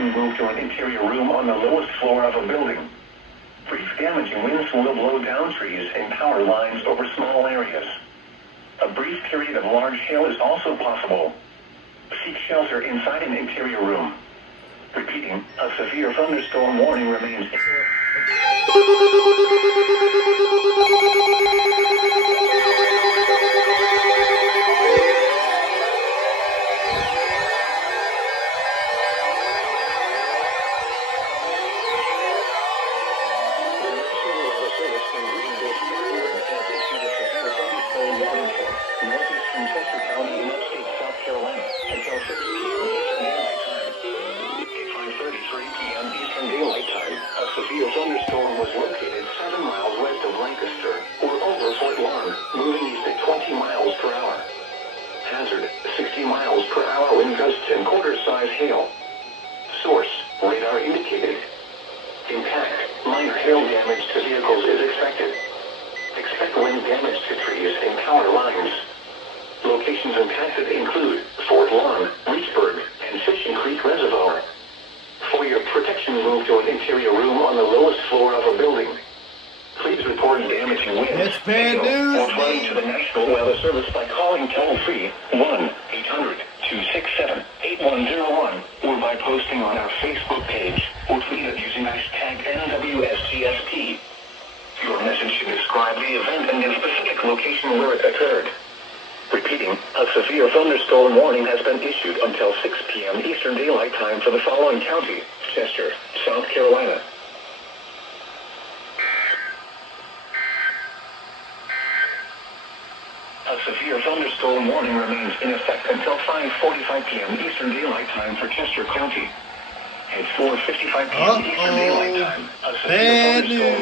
protection moved to an interior room on the lowest floor of a building. Brief damaging winds will blow down trees and power lines over small areas. A brief period of large hail is also possible. Seek shelter inside an interior room. Repeating, a severe thunderstorm warning remains. Northeastern Chester County in upstate South Carolina until 6 p.m. Eastern Daylight Time. At 5:33 p.m. Eastern Daylight Time, a severe thunderstorm was located 7 miles west of Lancaster, or over Fort Lawn, moving east at 20 miles per hour. Hazard, 60 miles per hour wind gusts and quarter-size hail. Source, radar indicated. Impact, minor hail damage to vehicles is expected. Expect wind damage to trees and power lines. Locations impacted include Fort Lawn, Reachburg, and Fishing Creek Reservoir. For your protection, move to an interior room on the lowest floor of a building. Please report damaging winds, That's bad news, or flooding to the National Weather Service by calling toll-free 1-800-267-8101 or by posting on our Facebook page or tweet it using hashtag NWSGSP. Your message should describe the event and the specific location where it occurred. Repeating, a severe thunderstorm warning has been issued until 6 p.m. Eastern Daylight Time for the following county: Chester, South Carolina. A severe thunderstorm warning remains in effect until 5:45 p.m. Eastern Daylight Time for Chester County. At 4:55 p.m. Eastern Daylight Time, a severe thunderstorm